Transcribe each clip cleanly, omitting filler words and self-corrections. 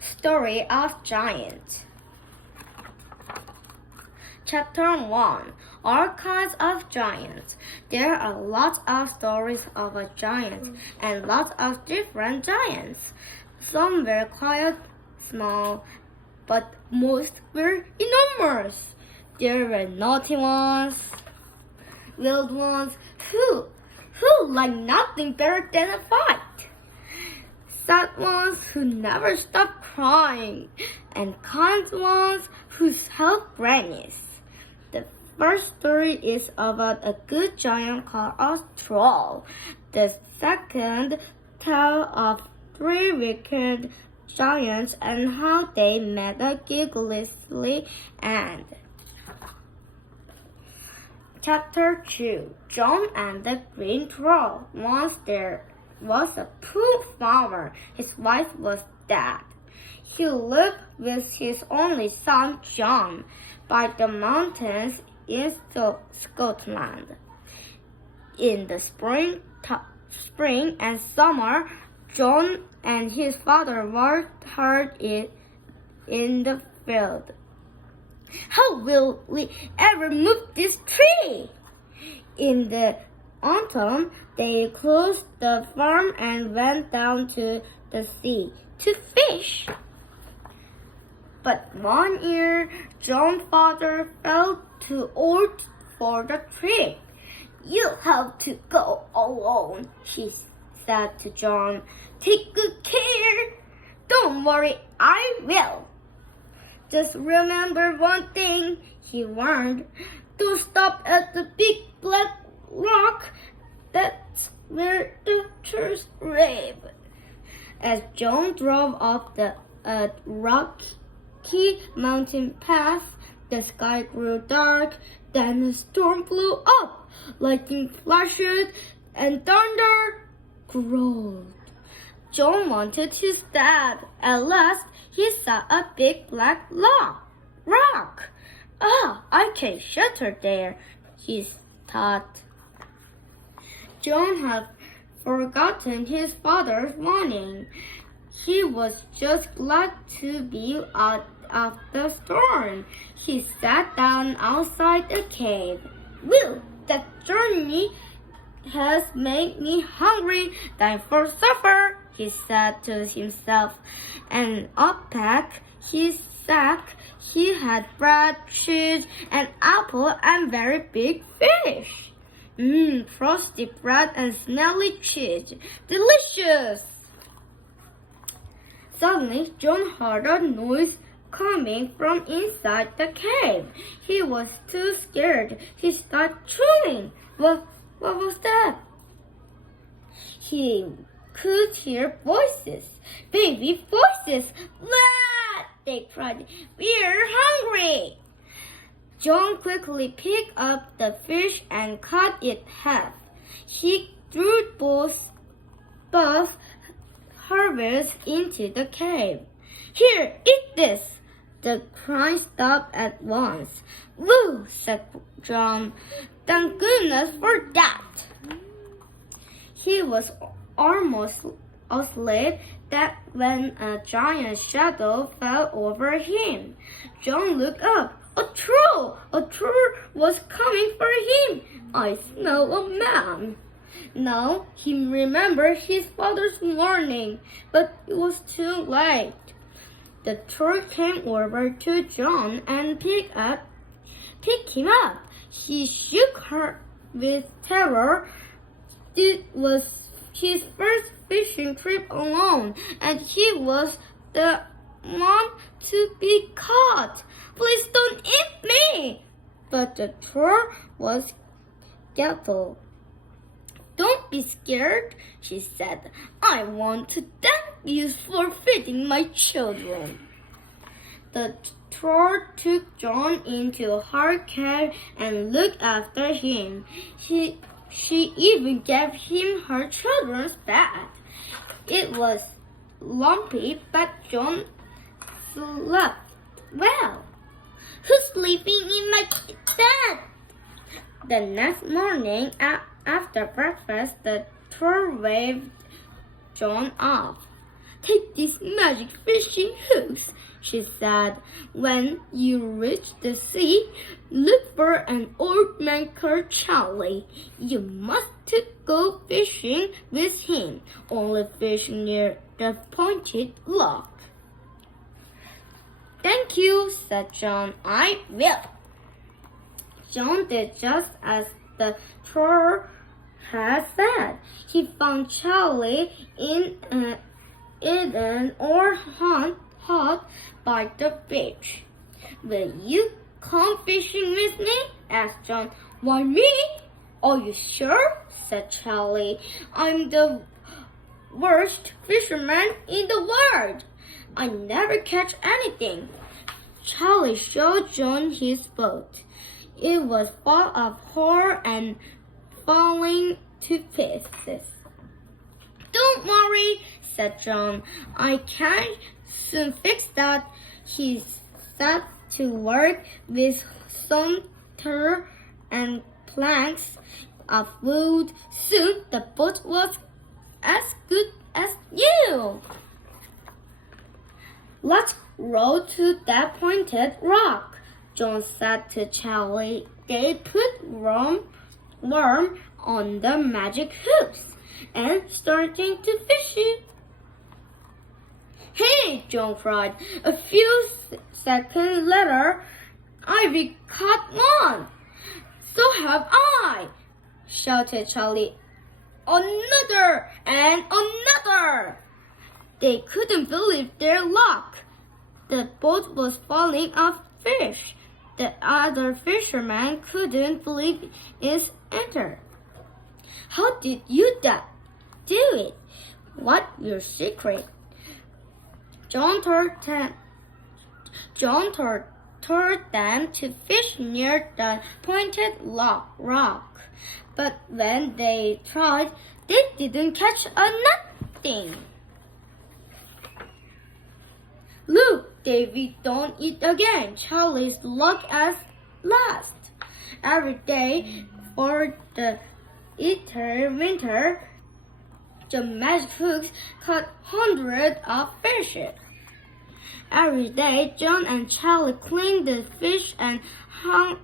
Story of Giants. Chapter 1. All kinds of giants. There are lots of stories of a giant and lots of different giants. Some were quite small, but most were enormous. There were naughty ones, wild ones who like nothing better than a fight. Sad ones who never stop crying, and kind ones who help grannies. The first story is about a good giant called a troll. The second tells of three wicked giants and how they met a giggly end. Chapter 2. John and the Green Troll. Once there was a poor farmer. His wife was dead. He lived with his only son John by the mountains in Scotland. In the spring and summer, John and his father worked hard in the field. How will we ever move this tree? In the autumn, they closed the farm and went down to the sea to fish. But one year, John's father felt too old for the trip. "You have to go alone," he said to John. "Take good care." "Don't worry, I will." "Just remember one thing," he warned. "Don't stop at the big black rock. That's where the trolls live." As John drove up the rocky mountain path, the sky grew dark. Then a storm blew up. Lightning flashed and thunder growled. John wanted to stop. At last, he saw a big black rock. "Ah, I can shelter there," he thought. John had forgotten his father's warning. He was just glad to be out of the storm. He sat down outside the cave. "Well, that journey has made me hungry. Time for supper," he said to himself, and unpacked his sack. He had bread, cheese, an apple, and very big fish. Frosty bread and smelly cheese. Delicious! Suddenly, John heard a noise coming from inside the cave. He was too scared. He started chewing. What was that? He could hear voices. Baby voices. "What?" they cried. "We're hungry." John quickly picked up the fish and cut it half. He threw both halves into the cave. "Here, eat this." The crying stopped at once. "Woo!" said John. "Thank goodness for that." He was almost asleep when a giant shadow fell over him. John looked up. A troll! A troll was coming for him. "I smell a man." Now he remembered his father's warning, but it was too late. The troll came over to John and picked him up. He shook her with terror. It was his first fishing trip alone, and he was the one to be caught. "Please don't eat me!" But the troll was gentle. "Don't be scared," she said. "I want to thank you for feeding my children." The troll took John into her cave and looked after him. She even gave him her children's bed. It was lumpy, but John slept well. "Who's sleeping in my bed?" The next morning, after breakfast, the troll waved John off. take these magic fishing hooks, she said. When you reach the sea, look for an old man called Charlie. You must go fishing with him. Only fish near the pointed log. Thank you, said John. I will. John did just as the troll had said. He found Charlie in an old hut by the beach. Will you come fishing with me? Asked John. Why me? Are you sure? Said Charlie. I'm the worst fisherman in the world. I never catch anything. Charlie showed John his boat. It was full of holes and falling to pieces. Don't worry, said John. I can soon fix that. He set to work with some tar and planks of wood. Soon the boat was as good as new. Let's row to that pointed rock, John said to Charlie. They put worm on the magic hooks and starting to fish it. Hey, John cried. A few seconds later, I've caught one. So have I, shouted Charlie. Another and another. They couldn't believe their luck. The boat was falling off fish. The other fishermen couldn't believe its enter. How did you do it? What's your secret? John told them to fish near the pointed rock. But when they tried, they didn't catch nothing. Look, Davy, don't eat again. Charlie's luck at last. Every day for the winter, the magic hooks caught hundreds of fish. Every day, John and Charlie cleaned the fish and hung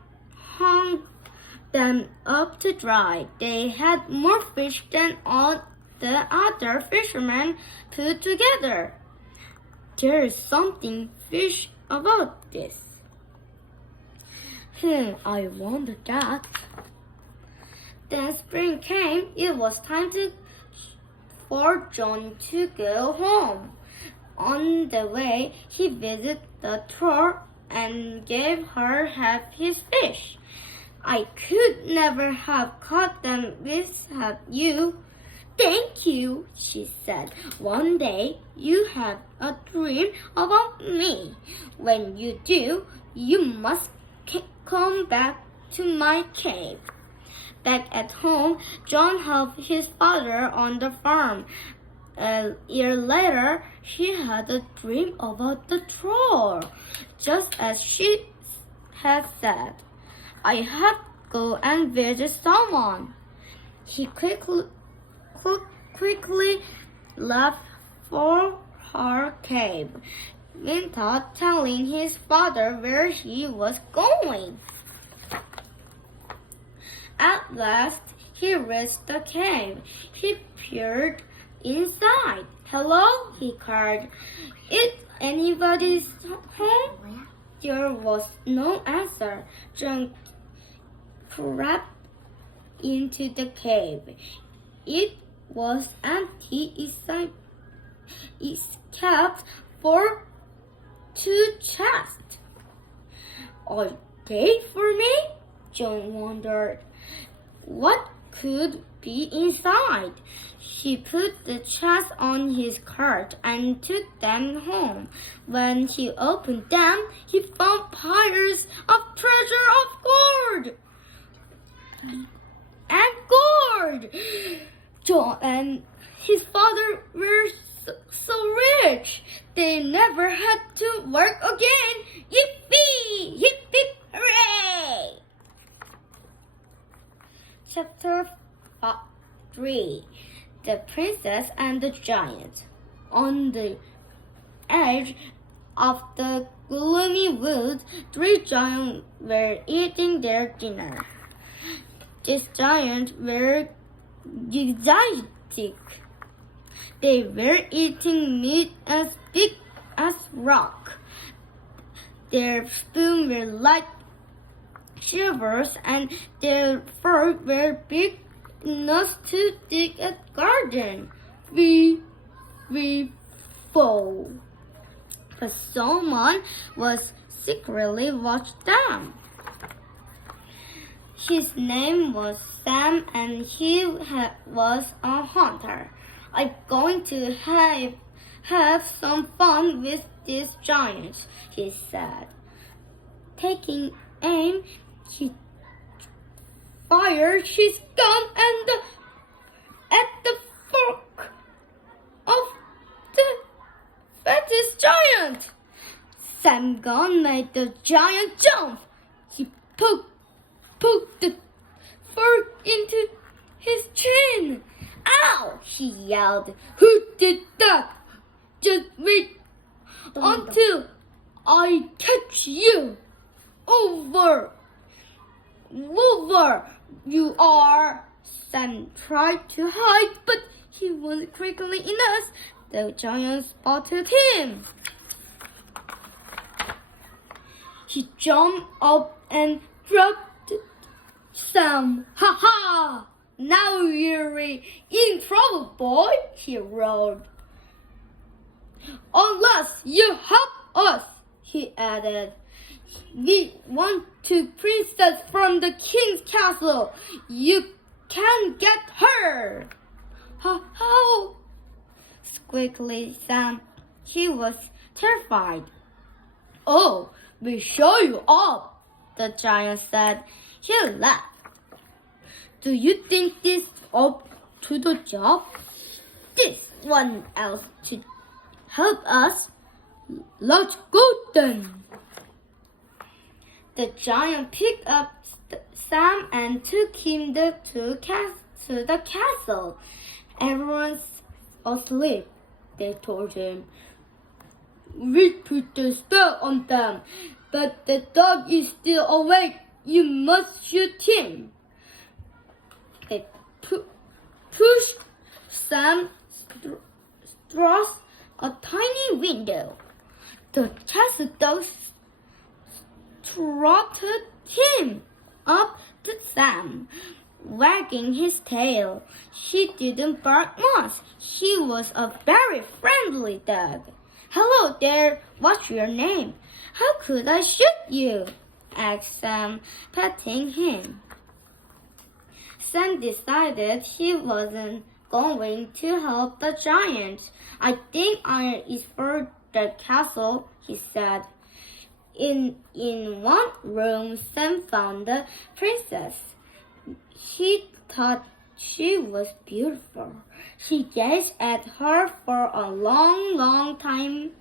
them up to dry. They had more fish than all the other fishermen put together. There is something fishy about this. I wonder that. Then spring came. It was time for John to go home. On the way, he visited the troll and gave her half his fish. I could never have caught them without you. Thank you, she said. One day you have a dream about me. When you do, you must come back to my cave. Back at home, John helped his father on the farm. A year later, he had a dream about the troll, just as she had said. I have to go and visit someone. He quickly left for her cave, without telling his father where he was going. At last, he reached the cave. He peered inside. Hello, he called. Is anybody home? There was no answer. John crept into the cave. It was empty except for 2 chests. Are they for me? John wondered. What could be inside? He put the chests on his cart and took them home. When he opened them, he found piles of treasure of gold. John and his father were so rich, they never had to work again. Yippee! Yippee! Hooray! Chapter 3. The Princess and the Giant. on the edge of the gloomy woods, 3 giants were eating their dinner. These giants were gigantic. They were eating meat as big as rock. Their spoons were like shivers, and their forks were big enough to dig a garden. We fall. But someone was secretly watching them. His name was Sam, and he was a hunter. I'm going to have some fun with these giants, he said. Taking aim, he fired his gun at the fork of the fattest giant. Sam's gun made the giant jump. He poked the fork into his chin. Ow! He yelled. Who did that? Just wait until I catch you. Over, you are. Sam tried to hide, but he was quickly enough. The giant spotted him. He jumped up and grabbed Sam. Ha ha! Now you're in trouble, boy, he roared. Unless you help us, he added. We want to princess from the king's castle. You can get her. How? Squeaked Sam. He was terrified. Oh, we'll show you up, the giant said. He laughed. Do you think this up to the job? This one else to help us? Let's go then. The giant picked up Sam and took him to the castle. Everyone's asleep, they told him. We put the spell on them, but the dog is still awake. You must shoot him. They pushed Sam through a tiny window. The castle dog trotted him up to Sam, wagging his tail. He didn't bark much. He was a very friendly dog. Hello there, what's your name? How could I shoot you? Asked Sam, patting him. Sam decided he wasn't going to help the giant. I think iron is for the castle, he said. In one room, Sam found the princess. He thought she was beautiful. He gazed at her for a long time.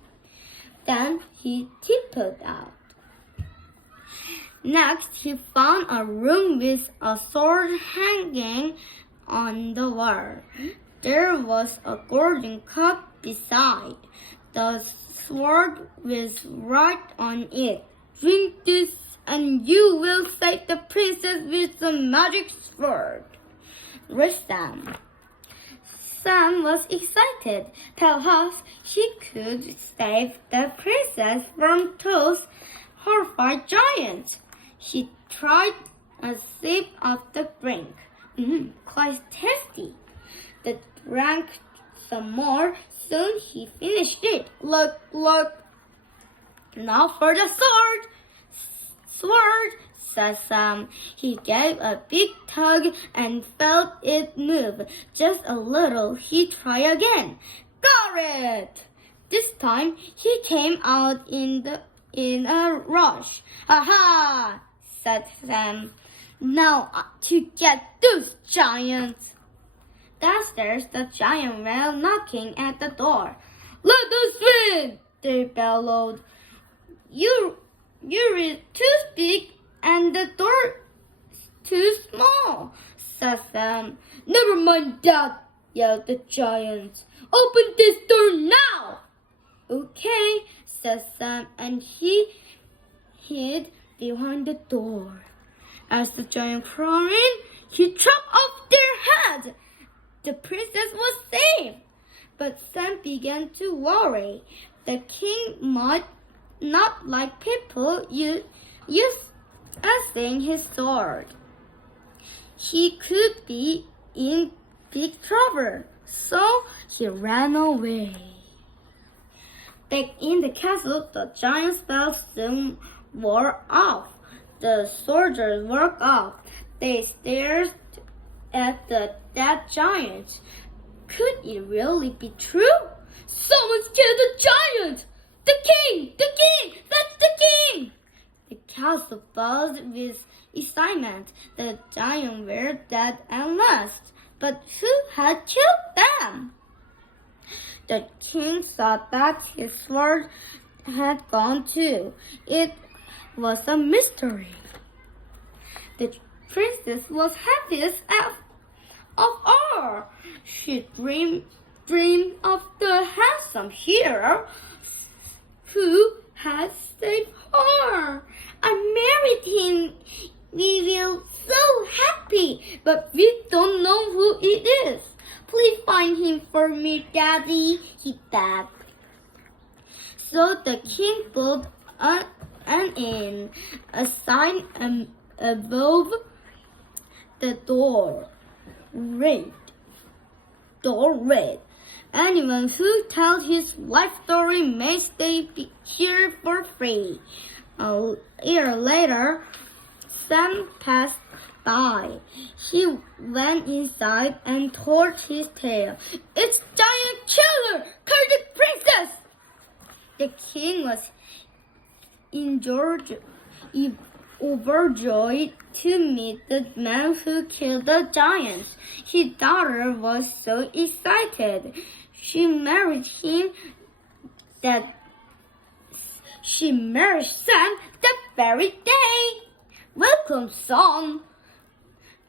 Then he tiptoed out. Next, he found a room with a sword hanging on the wall. There was a golden cup beside. The sword was right on it. Drink this and you will save the princess with the magic sword, read Sam. Sam was excited. Perhaps he could save the princess from those horrified giants. He tried a sip of the drink. Quite tasty. They drank some more. Soon he finished it. Look. Now for the sword. Sword, said Sam. He gave a big tug and felt it move. Just a little. He tried again. Got it! This time he came out in a rush. Aha! said Sam. Now to get those giants. Downstairs, the giant were knocking at the door. Let us in! They bellowed. You're too big and the door too small, said Sam. Never mind that, yelled the giant. Open this door now! Okay, said Sam, and he hid behind the door. As the giant crawled in, he chopped off their head. The princess was saved. But Sam began to worry. The king might not like people using his sword. He could be in big trouble, so he ran away. Back in the castle, the giant spell soon wore off. The soldiers woke up. They stared at the dead giant. Could it really be true? Someone killed the giant! The king! The king! That's the king! The castle buzzed with excitement. The giants were dead at last. But who had killed them? The king thought that his sword had gone too. It was a mystery. The princess was happiest of all. She dreamed of the handsome hero who had saved her. I married him. We will so happy, but we don't know who it is. Please find him for me, Daddy, he begged. So the king put a sign above the door. Read. Anyone who tells his life story may stay here for free. A year later, Sam passed by. He went inside and told his tale. It's giant killer! Kill the princess! The king was overjoyed to meet the man who killed the giants. His daughter was so excited. She married Sam that very day. Welcome, son.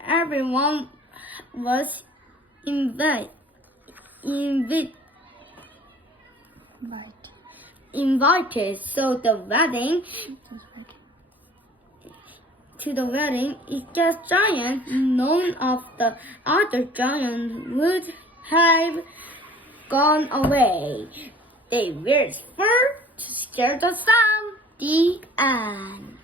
Everyone was invited, so the wedding if the giant known of the other giant would have gone away. They were sure to scare the sun. The end.